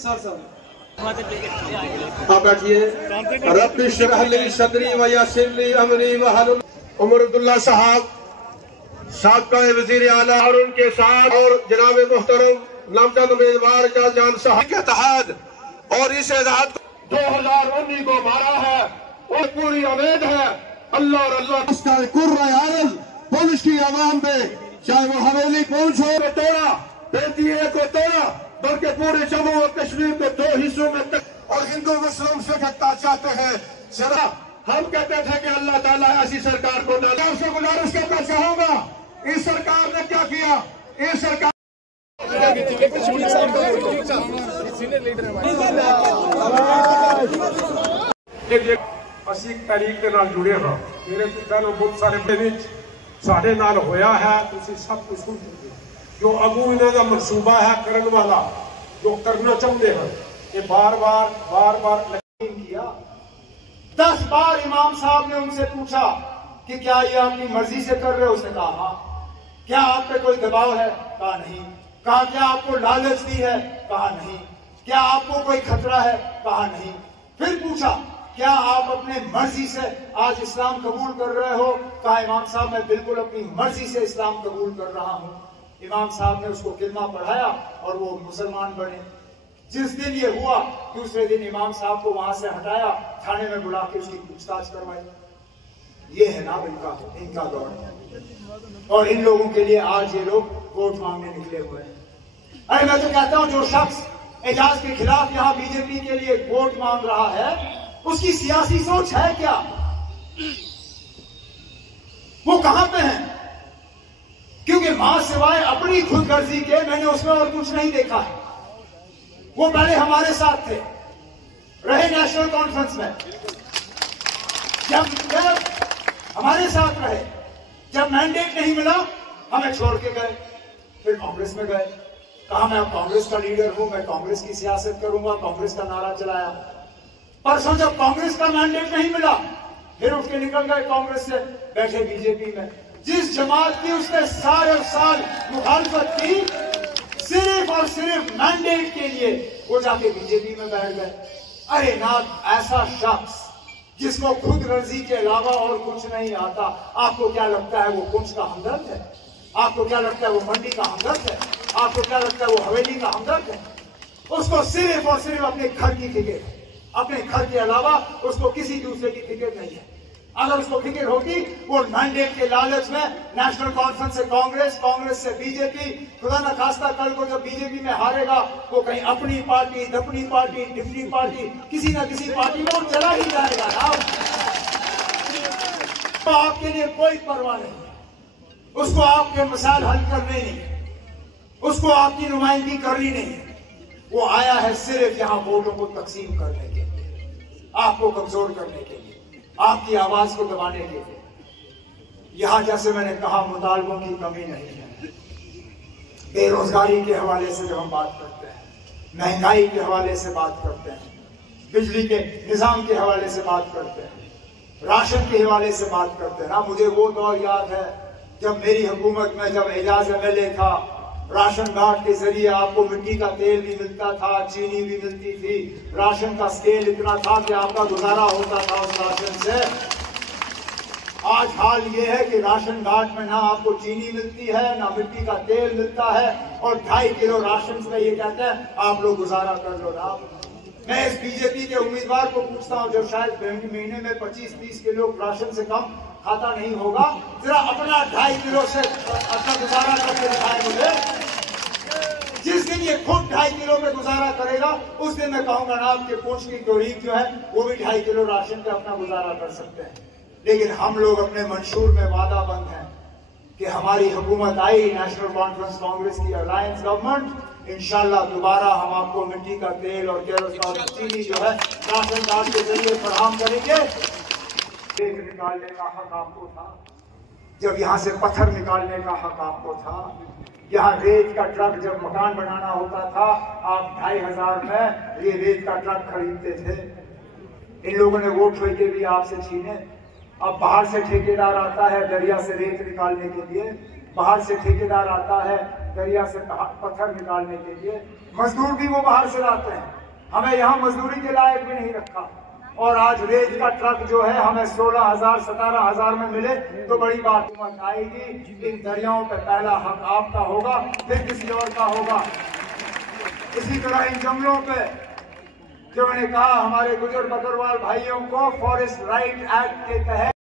आप बैठिए। रब्बी इश्रह ली सदरी व यस्सिर ली अमरी वहलुल उमर अब्दुल्ला साहब साबका वजीर आला और उनके साथ और जनाब मुहतरम नामजद उम्मीदवार जान साहब के तहत और इस इजाद 2019 को मारा है और पूरी उम्मीद है अल्लाह और अल्लाह उसका कुर्र पुलिस की आवाम पे चाहे वो हवेली पहुंचो तोड़ा बेतिए को तोड़ा बल्कि पूरे जम्मू और कश्मीर को 2 हिस्सों में तक और हिंदू मुस्लिम से इकट्ठा चाहते हैं। जरा हम कहते थे कि अल्लाह ताला ऐसी सरकार को डाले। आपसे गुजारिश करना चाहूंगा इस सरकार ने क्या किया। इस सरकार 80 तारीख के नाल जुड़े हाँ मेरे पिता बहुत सारे साढ़े नाल होया है। तुसी सब कुछ सुन चुके जो अगू इन्हों का मनसूबा है करन वाला जो करना चाहते हैं ये बार बार किया। 10 बार इमाम साहब ने उनसे पूछा कि क्या ये आपकी मर्जी से कर रहे हो। उसने कहा हाँ। क्या आप पे कोई दबाव है। कहा नहीं। कहा क्या आपको लालच दी है। कहा नहीं। क्या आपको कोई खतरा है। कहा नहीं। फिर पूछा क्या आप अपने मर्जी से आज इस्लाम कबूल कर रहे हो। कहा इमाम साहब मैं बिल्कुल अपनी मर्जी से इस्लाम कबूल कर रहा हूं। इमाम साहब ने उसको कलिमा पढ़ाया और वो मुसलमान बने। जिस दिन ये हुआ दूसरे दिन इमाम साहब को वहां से हटाया थाने में बुला के उसकी पूछताछ करवाई। ये है ना इनका दौर और इन लोगों के लिए आज ये लोग वोट मांगने निकले हुए हैं। अरे मैं तो कहता हूं जो शख्स एजाज के खिलाफ यहाँ बीजेपी के लिए वोट मांग रहा है उसकी सियासी सोच है क्या। वो कहां पे है क्योंकि मां सिवाय अपनी खुदगर्जी के मैंने उसमें और कुछ नहीं देखा है। वो पहले हमारे साथ थे रहे नेशनल कॉन्फ्रेंस में जब हमारे साथ रहे। जब मैंडेट नहीं मिला हमें छोड़ के गए फिर कांग्रेस में गए। कहा मैं अब कांग्रेस का लीडर हूं मैं कांग्रेस की सियासत करूंगा कांग्रेस का नारा चलाया। परसों जब कांग्रेस का मैंडेट नहीं मिला फिर उठ के निकल गए कांग्रेस से बैठे बीजेपी में। जिस जमात की उसने सारे साल मुखालफत की सिर्फ और सिर्फ मैंडेट के लिए वो जाके बीजेपी में बैठ गए। अरे ना ऐसा शख्स जिसको खुद गर्जी के अलावा और कुछ नहीं आता आपको क्या लगता है वो कुंज का हमदर्द है। आपको क्या लगता है वो मंडी का हमदर्द है। आपको क्या लगता है वो हवेली का हमदर्द है। उसको सिर्फ और सिर्फ अपने घर की फिक्र है। अपने घर के अलावा उसको किसी दूसरे की फिक्र नहीं है। अगर उसको फिक्र होती वो मैंडेट के लालच में नेशनल कॉन्फ्रेंस से कांग्रेस कांग्रेस से बीजेपी खुदा न खास्ता कल को जब बीजेपी में हारेगा वो कहीं अपनी पार्टी दपनी पार्टी डिफनी पार्टी किसी ना किसी पार्टी में वो चला ही जाएगा ना। तो आपके लिए कोई परवाह नहीं है। उसको आपके मसाइल हल करने नहीं है। उसको आपकी नुमाइंदगी करनी नहीं है। वो आया है सिर्फ यहाँ वोटों को तकसीम करने के लिए आपको कमजोर करने के लिए आपकी आवाज को दबाने के लिए। यहां जैसे मैंने कहा मुतालबों की कमी नहीं है। बेरोजगारी के हवाले से जब हम बात करते हैं महंगाई के हवाले से बात करते हैं बिजली के निजाम के हवाले से बात करते हैं राशन के हवाले से बात करते हैं ना। मुझे वो दौर याद है जब मेरी हुकूमत में जब एजाज MLA था राशन कार्ड के जरिए आपको मिट्टी का तेल भी मिलता था चीनी भी मिलती थी। राशन का स्केल इतना था कि आपका गुजारा होता था उस राशन से। आज हाल ये है कि राशन कार्ड में ना आपको चीनी मिलती है ना मिट्टी का तेल मिलता है और 2.5 किलो राशन में ये कहते हैं आप लोग गुजारा कर लो ना। मैं इस बीजेपी के उम्मीदवार को पूछता हूँ जो शायद महीने में 25-30 किलो राशन से कम खाता नहीं होगा जरा अपना 2.5 किलो से अपना गुजारा करके दिखाए मुझे। जिस दिन ये खुद 2.5 किलो में गुजारा करेगा उस दिन मैं कहूंगा ना आपके पूंछ की तोरीख जो है वो भी 2.5 किलो राशन पे अपना गुजारा कर सकते हैं। लेकिन हम लोग अपने मंशूर में वादा बंद हैं कि हमारी हुकूमत आई नेशनल कॉन्फ्रेंस कांग्रेस की अलायंस गवर्नमेंट इंशाल्लाह दोबारा हम आपको मिट्टी का तेल और केरोसिन चीनी जो है राशन कार्ड के जरिए फराहम करेंगे। रेत निकालने का हक आपको था जब यहाँ से पत्थर निकालने का हक आपको था। यहाँ रेत का ट्रक जब मकान बनाना होता था आप 2500 में ये रेत का ट्रक खरीदते थे। इन लोगों ने वोट लेके भी आपसे छीने। अब बाहर से ठेकेदार आता है दरिया से रेत निकालने के लिए बाहर से ठेकेदार आता है दरिया से पत्थर निकालने के लिए। मजदूर भी वो बाहर से लाते हैं, हमें यहाँ मजदूरी के लायक भी नहीं रखा। और आज रेत का ट्रक जो है हमें 16,000 17,000 में मिले तो बड़ी बात आएगी। इन दरियाओं पे पहला हक आपका होगा, फिर किसी और का होगा। इसी तरह इन जंगलों पे जो मैंने कहा, हमारे गुजर बकरवाल भाइयों को फॉरेस्ट राइट एक्ट के तहत